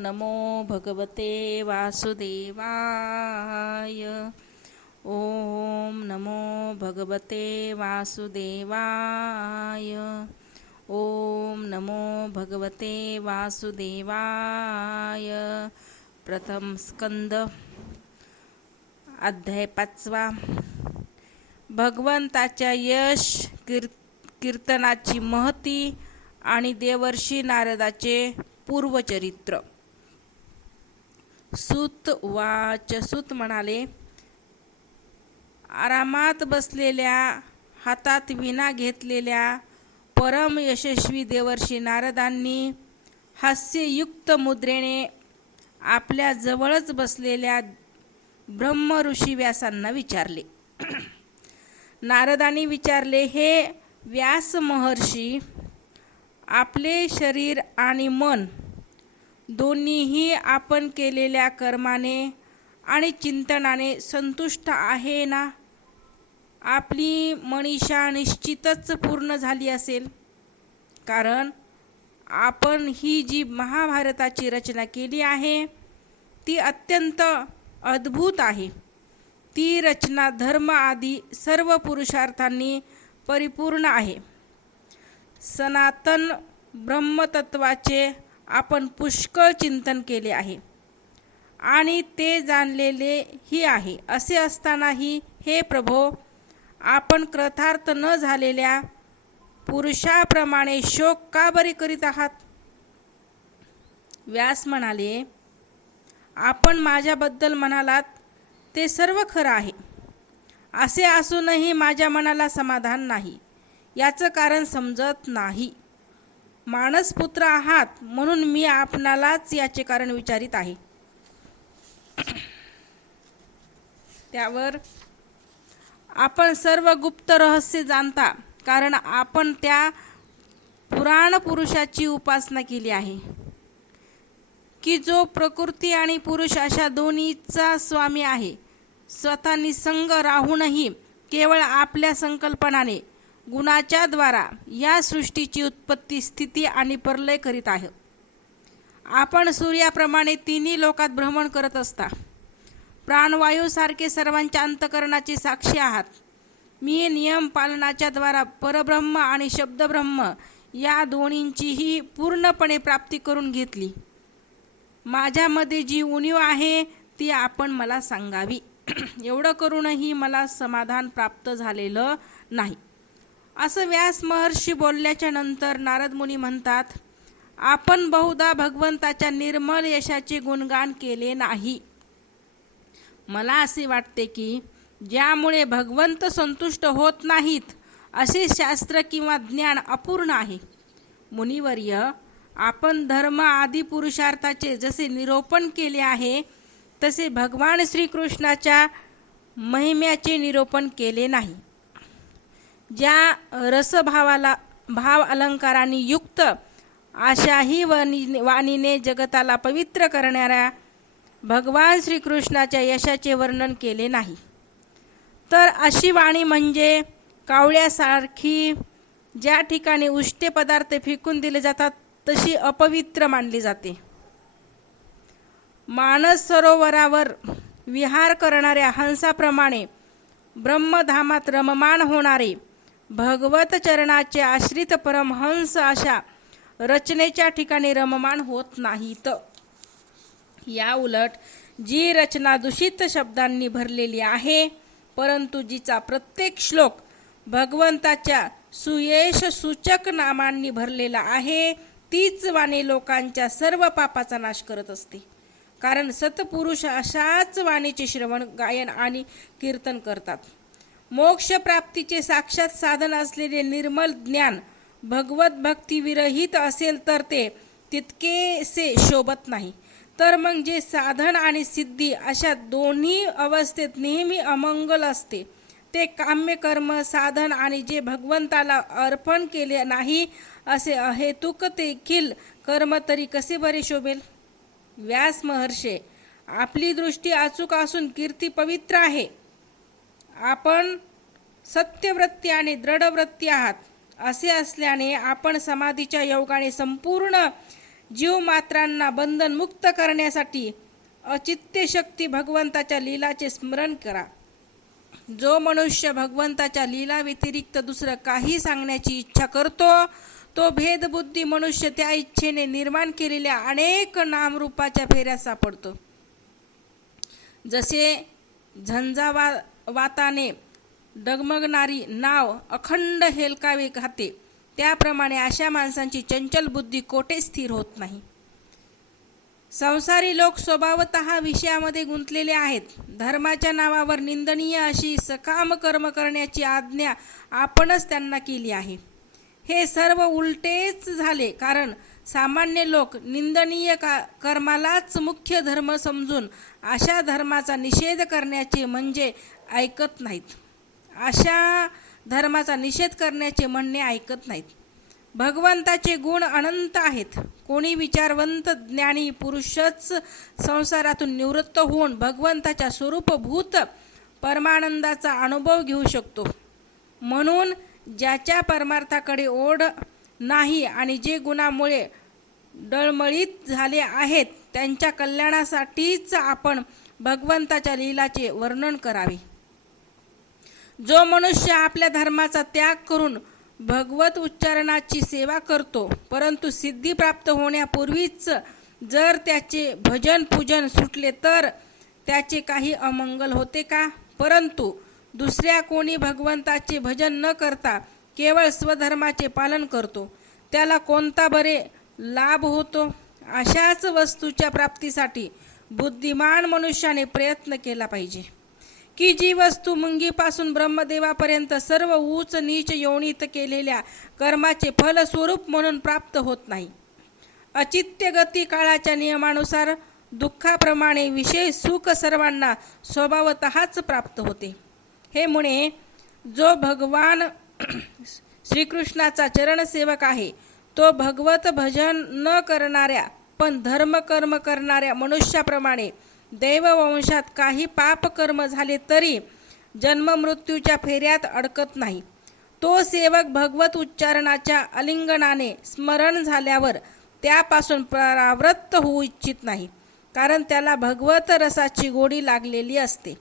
नमो भगवते वासुदेवाय. ओम नमो भगवते वासुदेवाय. ओम नमो भगवते वासुदेवाय. प्रथम स्कंद अध्याय 5. भगवंताच्या यश कीर्तनाची महती आणि देवर्षी नारदाचे पूर्वचरित्र. सूत उवाच. सूत म्हणाले, आरामात बसलेल्या, हातात वीणा घेतलेल्या परम यशस्वी देवर्षी नारदांनी हास्ययुक्त मुद्रेने आपल्या जवळच बसलेल्या ब्रह्म ऋषी व्यासांना विचारले. नारदांनी विचारले, हे व्यास महर्षी, आपले शरीर आणि मन दोन्हीही आपण केलेल्या कर्माने आणि चिंतनाने संतुष्ट आहे ना? आपली मनीषा निश्चितच पूर्ण झाली असेल, कारण आपण ही जी महाभारताची रचना केली आहे ती अत्यंत अद्भुत आहे. ती रचना धर्म आदी सर्व पुरुषार्थांनी परिपूर्ण आहे. सनातन ब्रह्मतत्वाचे आपण पुष्कळ चिंतन केले आहे आणि ते जाणलेले ही आहे. असे असतानाही हे प्रभो, आपण कृतार्थ न झालेल्या पुरुषाप्रमाणे शोक का बरे करीत आहात? व्यास म्हणाले, आपण माझ्याबद्दल म्हणालात ते सर्व खरं आहे. असे असूनही माझ्या मनाला समाधान नाही. याचं कारण समजत नाही. मानसपुत्र आहात म्हणून मी आपणालाच याचे कारण विचारित आहे. त्यावर आपण सर्व गुप्त रहस्य जाणता, कारण आपण त्या पुराण पुरुषाची उपासना केली आहे की जो प्रकृती आणि पुरुष अशा दोन्हीचा स्वामी आहे. स्वतः निसंग राहूनही केवळ आपल्या संकल्पनाने गुणाच्या द्वारा या सृष्टीची उत्पत्ती, स्थिती आणि प्रलय करीत आहे. आपण सूर्याप्रमाणे तिन्ही लोकात भ्रमण करत असता. प्राणवायूसारखे सर्वांच्या अंतःकरणाची साक्षी आहात. मी नियम पालनाच्या द्वारा परब्रह्म आणि शब्दब्रह्म या दोन्हींचीही पूर्णपणे प्राप्ती करून घेतली. माझ्यामध्ये जी उणीव आहे ती आपण मला सांगावी. एवढं करूनही मला समाधान प्राप्त झालेलं नाही. असं व्यास महर्षी बोलल्याच्या नंतर नारद मुनी म्हणतात, आपण बहुधा भगवंताच्या निर्मल यशाचे गुणगान केले नाही. मला असे वाटते की ज्यामुळे भगवंत संतुष्ट होत नाहीत असे शास्त्र किंवा ज्ञान अपूर्ण आहे. मुनिवर्य, आपण धर्म आदी पुरुषार्थाचे जसे निरूपण केले आहे तसे भगवान श्रीकृष्णाच्या महिम्याचे निरूपण केले नाही. ज्या रसभावाला भाव अलंकारांनी युक्त अशाही वाणीने जगताला पवित्र करणाऱ्या भगवान श्रीकृष्णाच्या यशाचे वर्णन केले नाही. तर अशी वाणी म्हणजे कावळ्यासारखी ज्या ठिकाणी उष्टे पदार्थ फेकून दिले जातात तशी अपवित्र मानली जाते. मानस सरोवरावर विहार करणाऱ्या हंसाप्रमाणे ब्रह्मधामात रममाण होणारे भगवत चरणाचे आश्रित परमहंस अशा रचनेच्या ठिकाणी रममाण होत नाहीत. या उलट जी रचना दूषित शब्दांनी भरलेली आहे, परंतु जिचा प्रत्येक श्लोक भगवंताच्या सुयश सूचक नामांनी भरलेला आहे, तीच वाणी लोकांच्या सर्व पापाचा नाश करत असते. कारण सत्पुरुष अशाच वाणीचे श्रवण, गायन आणि कीर्तन करतात. मोक्षप्राप्तीचे साक्षात साधन असलेले निर्मल ज्ञान भगवत भक्ती विरहित असेल तर ते तितकेसे शोभत नाही. तर मग जे साधन आणि सिद्धी अशा दोन्ही अवस्थेत नेहमी अमंगल असते ते काम्य कर्म साधन आणि जे भगवंताला अर्पण केले नाही असे अहेतुक देखील कर्म तरी कसे बरे शोभेल? व्यास महर्षे, आपली दृष्टी अचूक असून कीर्ती पवित्र आहे. आपण सत्यवृत्ती आणि दृढवृत्ती आहात. असे असल्याने आपण समाधीच्या योगाने संपूर्ण जीवमात्रांना बंधनमुक्त करण्यासाठी अचित्य शक्ती भगवंताच्या लीलाचे स्मरण करा. जो मनुष्य भगवंताच्या लीला व्यतिरिक्त दुसरं काही सांगण्याची इच्छा करतो, तो भेदबुद्धी मनुष्य त्या इच्छेने निर्माण केलेल्या अनेक नामरूपाच्या फेऱ्यात सापडतो. जसे झंझावाताने डगमगणारी नाव अखंड हेलकावे खाते, त्याप्रमाणे अशा माणसांची चंचल बुद्धी कोठे स्थिर होत नाही. संसारी लोक स्वभावतः विषयामध्ये गुंतलेले आहेत. धर्माच्या नावावर निंदनीय अशी सकाम कर्म करण्याची आज्ञा आपणच त्यांना केली आहे. हे सर्व उलटेच झाले, कारण सामान्य लोक निंदनीय कर्मालाच मुख्य धर्म समजून अशा धर्माचा निषेध करण्याचे म्हणजे ऐकत नाहीत. अशा धर्माचा निषेध करण्याचे म्हणणे ऐकत नाहीत. भगवंताचे गुण अनंत आहेत. कोणी विचारवंत ज्ञानी पुरुषच संसारातून निवृत्त होऊन भगवंताच्या स्वरूपभूत परमानंदाचा अनुभव घेऊ शकतो. म्हणून ज्याच्या परमार्थाकडे ओढ नाही आणि जे गुणामुळे डळमळीत झाले आहेत, त्यांच्या कल्याणासाठीच आपण भगवंताच्या लीलाचे वर्णन करावे. जो मनुष्य आपल्या धर्माचा त्याग करून भगवत उच्चारणाची सेवा करतो, परंतु सिद्धी प्राप्त होण्यापूर्वीच जर त्याचे भजन पूजन सुटले तर त्याचे काही अमंगल होते का? परंतु दुसऱ्या कोणी भगवंताचे भजन न करता केवळ स्वधर्माचे पालन करतो, त्याला कोणता बरे लाभ होतो? अशाच वस्तूच्या प्राप्तीसाठी बुद्धिमान मनुष्याने प्रयत्न केला पाहिजे की जी वस्तू मुंगीपासून ब्रह्मदेवापर्यंत सर्व उच्च नीच योनीत केलेल्या कर्माचे फलस्वरूप म्हणून प्राप्त होत नाही. अचित्य गती काळाच्या नियमानुसार दुःखाप्रमाणे विषय सुख सर्वांना स्वभावतःच प्राप्त होते. हे मुने, जो भगवान श्रीकृष्णाचा चरणसेवक आहे, तो भगवत भजन न करणाऱ्या पण धर्मकर्म करणाऱ्या मनुष्याप्रमाणे दैववंशात काही पापकर्म झाले तरी जन्ममृत्यूच्या फेऱ्यात अडकत नाही. तो सेवक भगवत उच्चारणाच्या आलिंगनाने स्मरण झाल्यावर त्यापासून परावृत्त होऊ इच्छित नाही, कारण त्याला भगवत रसाची गोडी लागलेली असते.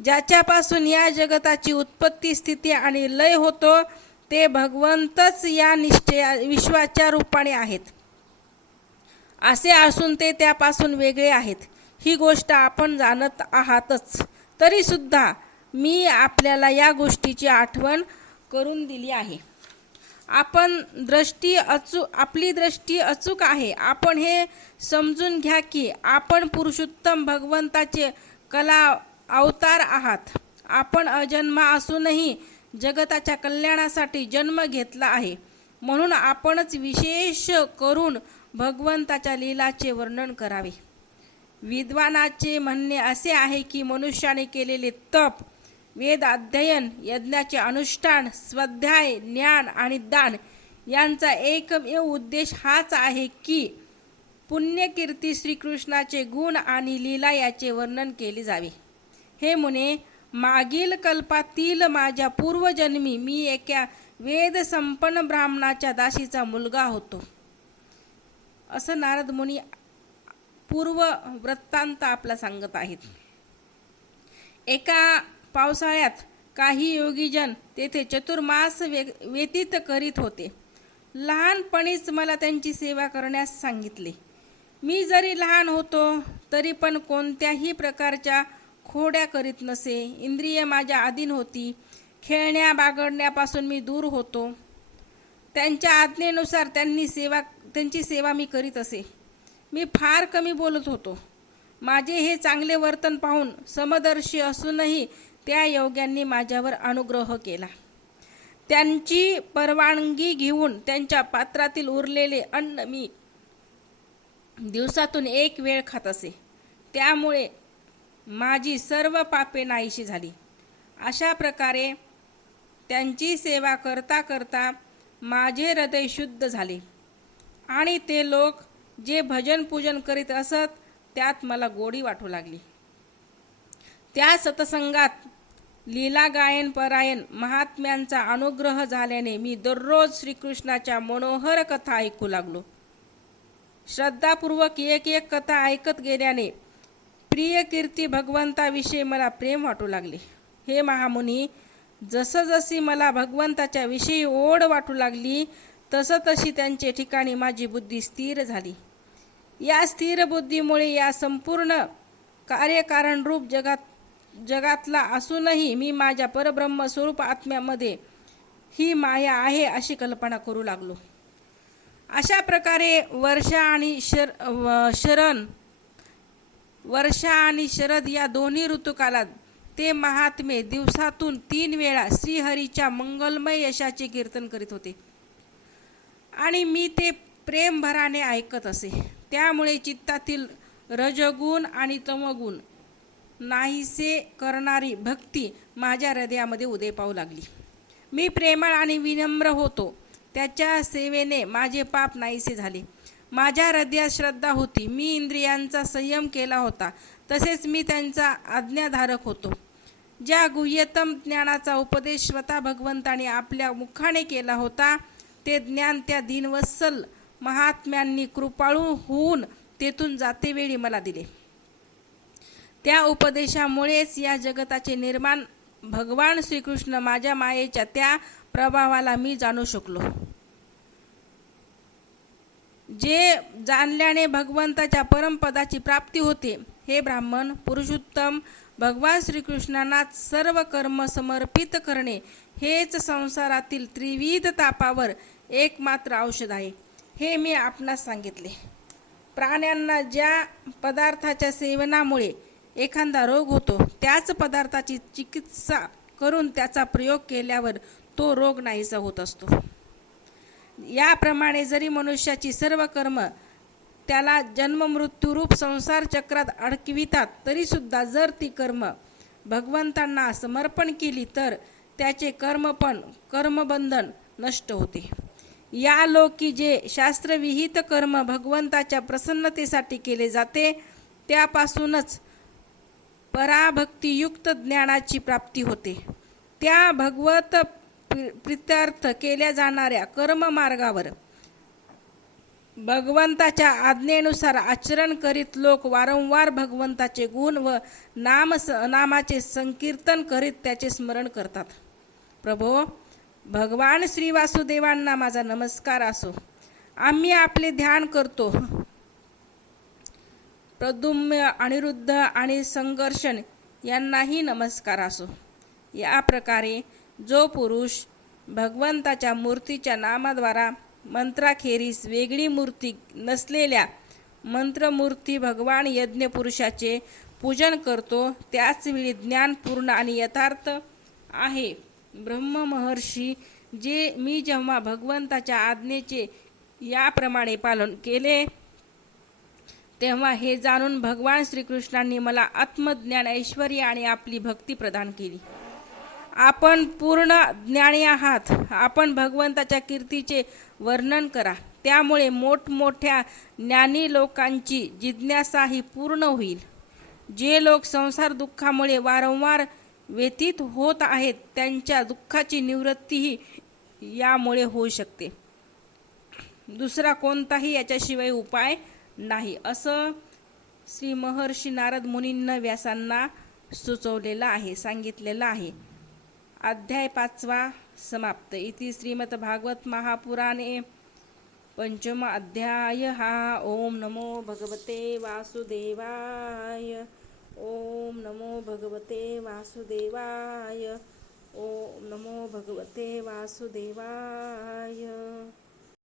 ज्याच्यापासून या जगताची उत्पत्ती स्थिती आणि लय होतो, ते भगवंतच या विश्वाच्या रूपाने आहेत. असे असून ते त्यापासून वेगळे आहेत, ही गोष्ट आपण जाणत आहातच. तरीसुद्धा मी आपल्याला या गोष्टीची आठवण करून दिली आहे. आपली दृष्टी अचूक आहे. आपण हे समजून घ्या की आपण पुरुषोत्तम भगवंताचे कला अवतार आहात. आपण अजन्मा असूनही जगताच्या कल्याणासाठी जन्म घेतला आहे. म्हणून आपणच विशेष करून भगवंताच्या लीलाचे वर्णन करावे. विद्वानाचे म्हणणे असे आहे की मनुष्याने केलेले तप, वेद अध्ययन, यज्ञाचे अनुष्ठान, स्वाध्याय, ज्ञान आणि दान यांचा एकमेव उद्देश हाच आहे की पुण्यकीर्ती श्रीकृष्णाचे गुण आणि लीला याचे वर्णन केले जावे. हे मुने, मागील कल्पातील माझ्या पूर्वजन्मी मी एका वेदसंपन्न ब्राह्मणाच्या दासीचा मुलगा होतो. असं नारद मुनी पूर्व वृत्तांत आपला सांगत आहेत. एका पावसाळ्यात काही योगीजन तेथे चतुर्मास व्यतीत करीत होते. लहानपणीच मला त्यांची सेवा करण्यास सांगितले. मी जरी लहान होतो तरी पण कोणत्याही प्रकारच्या खोड्या करीत नसे. इंद्रिय माझ्या अधीन होती. खेळण्या बागडण्यापासून मी दूर होतो. त्यांच्या आज्ञेनुसार त्यांची सेवा मी करीत असे. मी फार कमी बोलत होतो. माझे हे चांगले वर्तन पाहून समदर्शी असूनही त्या योग्यांनी माझ्यावर अनुग्रह केला. त्यांची परवानगी घेऊन त्यांच्या पात्रातील उरलेले अन्न मी दिवसातून एक वेळ खात असे. त्यामुळे माझी सर्व पापे नाहीशी झाली. अशा प्रकारे त्यांची सेवा करता करता माझे हृदय शुद्ध झाले आणि ते लोक जे भजन पूजन करीत असत त्यात मला गोडी वाटू लागली. त्या सत्संगात लीला गायन परायण महात्म्यांचा अनुग्रह झाल्याने मी दररोज श्रीकृष्णाच्या मनोहर कथा ऐकू लागलो. श्रद्धापूर्वक एक एक कथा ऐकत गेल्याने प्रिय कीर्ती भगवंताविषयी मला प्रेम वाटू लागले. हे महामुनी, जसजशी मला भगवंताच्या विषयी ओढ वाटू लागली तशी त्यांचे ठिकाणी माझी बुद्धी स्थिर झाली. या स्थिर बुद्धीमुळे या संपूर्ण कार्यकारण रूप जगातला असूनही मी माझ्या परब्रह्म स्वरूप आत्म्यामध्ये ही माया आहे अशी कल्पना करू लागलो. अशा प्रकारे वर्षा आणि शरद या दोन्ही ऋतुकालात ते महात्मे दिवसातून 3 वेळा श्रीहरीच्या मंगलमय यशाचे कीर्तन करीत होते आणि मी ते प्रेमभराने ऐकत असे. त्यामुळे चित्तातील रजगुण आणि तमगुण नाहीसे करणारी भक्ती माझ्या हृदयामध्ये उदय पावू लागली. मी प्रेमळ आणि विनम्र होतो. त्याच्या सेवेने माझे पाप नाहीसे झाले. माझ्या हृदयात श्रद्धा होती. मी इंद्रियांचा संयम केला होता. तसेच मी त्यांचा आज्ञाधारक होतो. ज्या गुह्यतम ज्ञानाचा उपदेश स्वतः भगवंताने आपल्या मुखाने केला होता ते ज्ञान त्या दीनवत्सल महात्म्यांनी कृपाळू होऊन तेथून जातेवेळी मला दिले. त्या उपदेशामुळेच या जगताचे निर्माण भगवान श्रीकृष्ण माझ्या मायेच्या त्या प्रभावाला मी जाणू शकलो. जे जाणल्याने भगवंताच्या परमपदाची प्राप्ती होते. हे ब्राह्मण, पुरुषोत्तम भगवान श्रीकृष्णांना सर्व कर्म समर्पित करणे हेच संसारातील त्रिविध तापावर एकमात्र औषध आहे, हे मी आपणास सांगितले. प्राण्यांना ज्या पदार्थाच्या सेवनामुळे एखादा रोग होतो त्याच पदार्थाची चिकित्सा करून त्याचा प्रयोग केल्यावर तो रोग नाहीसा होत असतो. याप्रमाणे जरी मनुष्याची सर्व कर्म त्याला जन्ममृत्यूरूप संसार चक्रात अडकवितात तरीसुद्धा जर ती कर्म भगवंतांना समर्पण केली तर त्याचे कर्मबंधन नष्ट होते. या लोकी जे शास्त्रविहित कर्म भगवंताच्या प्रसन्नतेसाठी केले जाते त्यापासूनच पराभक्तियुक्त ज्ञानाची प्राप्ती होते. त्या भगवत प्रीत्यर्थ केल्या जाणाऱ्या कर्ममार्गावर भगवंताच्या आज्ञेनुसार आचरण करीत लोक वारंवार भगवंताचे गुण व नामाचे संकीर्तन करीत त्याचे स्मरण करतात. प्रभो, भगवान श्री वासुदेवांना माझा नमस्कार असो. आम्ही आपले ध्यान करतो. प्रद्युम्न, अनिरुद्ध आणि संघर्षण यांनाही नमस्कार असो. या प्रकारे जो पुरुष भगवंताच्या मूर्तीच्या नामाद्वारा मंत्राखेरीस वेगळी मूर्ती नसलेल्या मंत्रमूर्ती भगवान यज्ञ पुरुषाचे पूजन करतो त्याच वेळी ज्ञानपूर्ण आणि यथार्थ आहे. ब्रह्म महर्षी, मी जेव्हा भगवंताच्या आज्ञेचे याप्रमाणे पालन केले तेव्हा हे जाणून भगवान श्रीकृष्णांनी मला आत्मज्ञान, ऐश्वर्य आणि आपली भक्ती प्रदान केली. आपण पूर्ण ज्ञानी आहात. आपण भगवंताच्या कीर्तीचे वर्णन करा. त्यामुळे मोठमोठ्या ज्ञानी लोकांची जिज्ञासाही पूर्ण होईल. जे लोक संसार दुःखामुळे वारंवार व्यथित होत आहेत त्यांच्या दुःखाची निवृत्तीही यामुळे होऊ शकते. दुसरा कोणताही याच्याशिवाय उपाय नाही, असं श्री महर्षी नारद मुनींना व्यासांना सुचवलेलं आहे, सांगितलेलं आहे. अध्याय 5 समाप्त. इति श्रीमद् भागवत महापुराणे पंचम अध्याय. ओम नमो भगवते वासुदेवाय. ओम नमो भगवते वासुदेवाय. ओम नमो भगवते वासुदेवाय.